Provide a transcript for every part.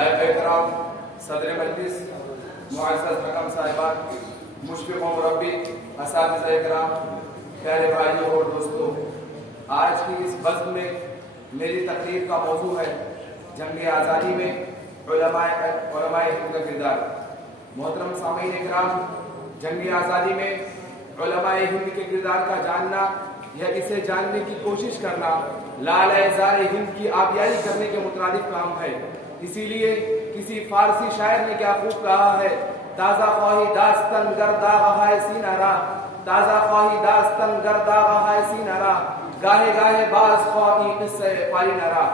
नायब एहतराम सदर मजलिस, मुअज़्ज़ज़ हकम साहिबान, मुशफ़िक़ व मुरब्बी, असातिज़ा इकराम, प्यारे भाइयों और दोस्तों, आज की इस बज़्म में मेरी तकरीर का मौजू है जंग आज़ादी में उलमाए हिंद का किरदार। मोहतरम सामीन इकराम, जंग आज़ादी में उलमाए हिंद के किरदार का जानना या इसे जानने की कोशिश करना लाल-ए-ज़ार हिंद की आबियाई करने के मुतरादिफ काम है। इसीलिए किसी फारसी शायर ने क्या खूब कहा है, ताज़ा ख्वाही दास्तन गर्दा गहाए सीनारा, ताज़ा ख्वाही दास्तन गर्दा गहाए सीनारा, गाहे गाहे बाज ख्वाही किस्से पारी नरा।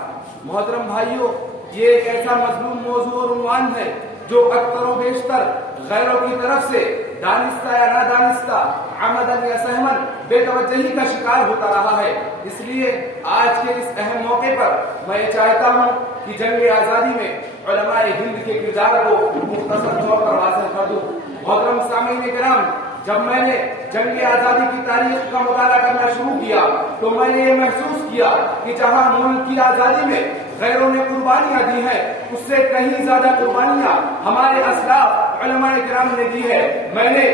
मोहतरम भाइयों, ये एक ऐसा मजलूम मौजू और उन्वान है जो अक्सर व बेशतर गैरों की तरफ से दानिस्ता या नादानिस्ता, अमदन या सहमन बेतवज्जही का शिकार होता रहा है। इसलिए आज के इस अहम मौके पर मैं चाहता हूँ कि जंग आज़ादी में उलमाए हिंद के किरदार को मुख्तसर तौर पर वाज़ेह कर दूँ। मोहतरम सामीन इकराम, जब मैंने जंग आज़ादी की तारीख का मुताला करना शुरू किया तो मैंने ये महसूस किया कि जहाँ मुल्क की आज़ादी में गैरों ने कुर्बानियां दी हैं, उससे कहीं ज्यादा कुर्बानियां हमारे असलाफ उलमाए किराम ने दी है। मैंने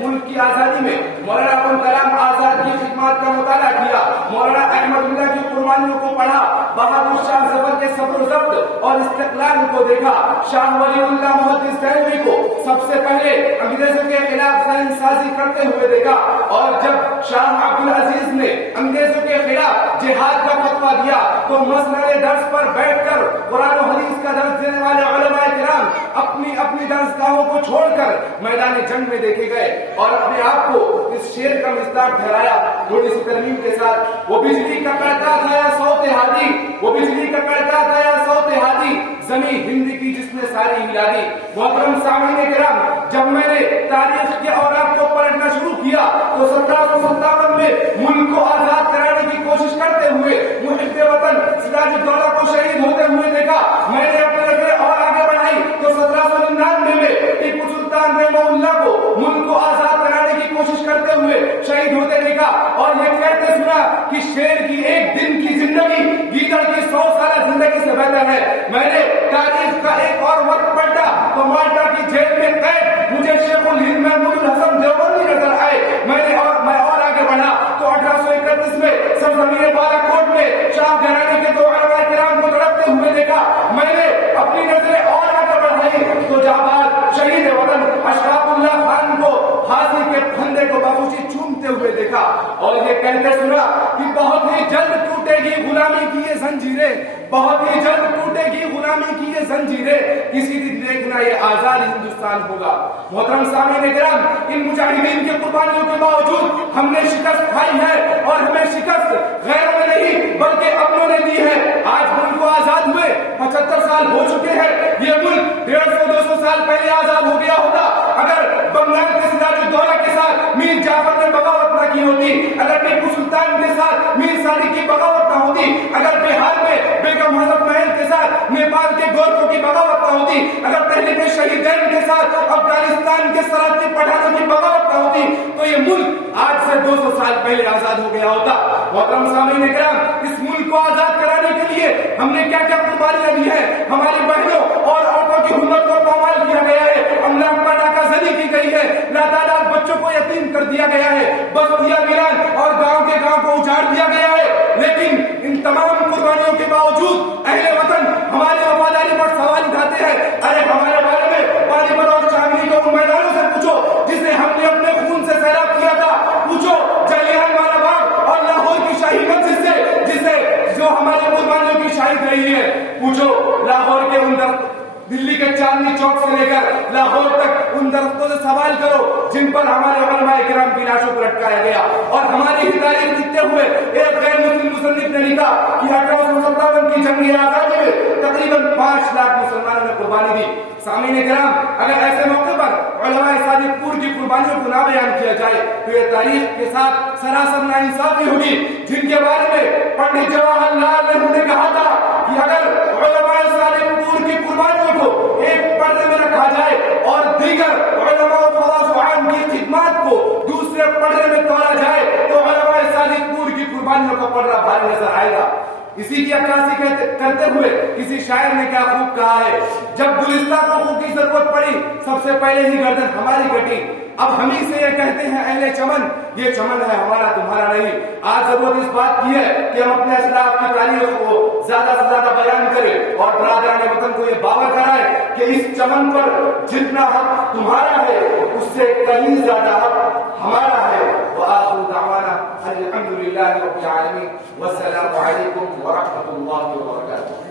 मुल्क की आज़ादी में मौलाना अबुल कलाम आज़ाद की खिदमत का मुताला किया, मौलाना अहमदुल्लाह की कुर्बानियों को पढ़ा, बहादुर शाह ज़फ़र के सब्र ज़ब्त और इस्तिक़लाल को देखा, शाह वलीउल्लाह मुहद्दिस देहलवी को सबसे पहले अंग्रेजों के खिलाफ साजी करते हुए देखा, और जब शाह अब्दुल अजीज ने अंग्रेजों के खिलाफ जिहाद का फतवा दिया तो मसनद दर्स पर बैठकर कुरान और हदीस का दर्स देने वाले उलमाए किराम अपनी अपनी दर्सगाहों को छोड़कर मैदान जंग में देखे गए और अपने आप को इस शेर का मिस्तार ठहराया थोड़ी सी तरमीम के साथ। वो बिजली का कड़का था या सौते हादी, वो बिजली का कड़का था या सौते हादी, जमी हिंद की जिसने सारी हिला दी। मोहतरम सामीन किराम, जब मैंने तारीख के औरात को पलटना शुरू किया तो 1757 में मुल्क को आजाद कराने की कोशिश करते हुए मुहिब्बे वतन सिराजुद्दौला को शहीद होते हुए देखा। मैंने अपने नजरें और आगे बढ़ाई तो 1799 में टीपू सुल्तान रहमतुल्लाह को मुल्क को आजाद कराने की कोशिश करते हुए शहीद होते देखा और ये कहते सुना कि शेर की एक दिन की जिंदगी गीदड़ की 100 साल जिंदगी से बेहतर है। मैंने तारीख का एक और वक्त पलटा तो माल्टा की जेल में कैद मुझे शेखुल हिंद महमूद हसन देवबंदी नजर आए। मैं और आगे बढ़ा तो 1831 में सरजमीन बालाकोट में शाह घराने के 2 उलमाए किराम को तड़पते हुए देखा। मैंने अपनी नजरें और आगे बढ़ाई तो जाबाज शहीद वतन अशफाकुल्लाह खान को फांसी के फंदे को बखुशी चूमते हुए देखा और ये कहते सुना कि बहुत ही जल्द टूटेगी गुलामी की ये जंजीरें, बहुत ही जल्द टूटेगी गुलामी की ये जंजीरें, किसी दिन देखना ये आजाद हिंदुस्तान होगा। मोहतरम सामीन किराम, इन मुजाहिदीन की कुर्बानियों के बावजूद हमने शिकस्त खाई है और हमें शिकस्त गैरों ने नहीं बल्कि अपनों ने दी है। आज मुल्क को आजाद हुए 75 साल हो चुके हैं। ये मुल्क 150-200 साल पहले आजाद हो गया होता अगर बंगाल के सिराजुद्दौला के साथ मीर जाफर ने बगावत न की होती, अगर टीपू सुल्तान के साथ मीर सादी की बगावत न होती, अगर बिहार में बेगम हजरत महल के साथ नेपाल के गोरखों की बगावत न होती, अगर पहले के शहीदैन के साथ अफगानिस्तान के सरहद के पठानों की बगावत न होती तो ये मुल्क आज से 200 साल पहले आजाद हो गया होता। मोहतरम सामीन इकराम, इस मुल्क को आजाद कराने के लिए हमने क्या क्या कुर्बानियां दी है। हमारी बहनों और औरतों की हिम्मत को पामाल किया गया है, अमला पर नाकाज़नी की गई है, लातादार बच्चों को यतीम कर दिया गया है, बस्तियां वीरान और गांव के गांव को उजाड़ दिया गया है। लेकिन इन तमाम कुर्बानियों के बावजूद अहले वतन हमारी वफादारी पर सवाल उठाते हैं। अरे हमारे बारे में पानीपत और शामली के उन मैदानों से पूछो जिसे हमने अपने खून से सैराब किया था, पूछो जलियांवाला बाग और लाहौर की शाही मस्जिद से जिसे जो हमारी कुर्बानियों की शाहिद रही है, पूछो लाहौर के उन दिल्ली के चांदनी चौक से लेकर लाहौर तक उन दरख्तों से सवाल करो जिन पर हमारे उलमाए किराम की लाशों को लटकाया गया। और हमारी ही तारीख लिखते हुए एक गैर मुस्लिम मुसन्निफ ने लिखा कि 1857 की जंग आजादी में तकरीबन 5 लाख मुसलमानों ने कुर्बानी दी। सामीन किराम, अगर ऐसे मौके पर उलमाए सादिकपुर की कुर्बानियों को ना बयान किया जाए तो ये तारीख के साथ सरासर नाइंसाफी होगी, जिनके बारे में पंडित जवाहरलाल नेहरू ने कहा था कि अगर उलमाए सादिकपुर की कुर्बानियों को एक पर्दे में रखा जाए और दीगर उलमा व ख़वास की खिदमत को दूसरे पर्दे में तोड़ा जाए तो उलमाए सादिकपुर की कुर्बानियों का पर्दा भारी नजर आएगा। اسی کی عکاسی کرتے ہوئے کسی شاعر نے کیا خوب کہا ہے، جب گلستہ کو خو کی ضرورت پڑی سب سے پہلے ہی گردن ہماری کٹی، اب ہم ہی سے یہ کہتے ہیں اہل چمن یہ چمن ہے ہمارا تمہارا نہیں۔ آج ضرورت اس بات کی ہے کہ ہم اپنے اسلاف کی تاریخ کو زیادہ سے زیادہ بیان کریں اور برادران وطن کو یہ باور کرائیں کہ اس چمن پر جتنا حق تمہارا ہے اس سے کہیں زیادہ حق ہمارا ہے۔ وآخر دعوانا الحمد للہ رب العالمین، والسلام علیکم ورحمۃ اللہ وبرکاتہ۔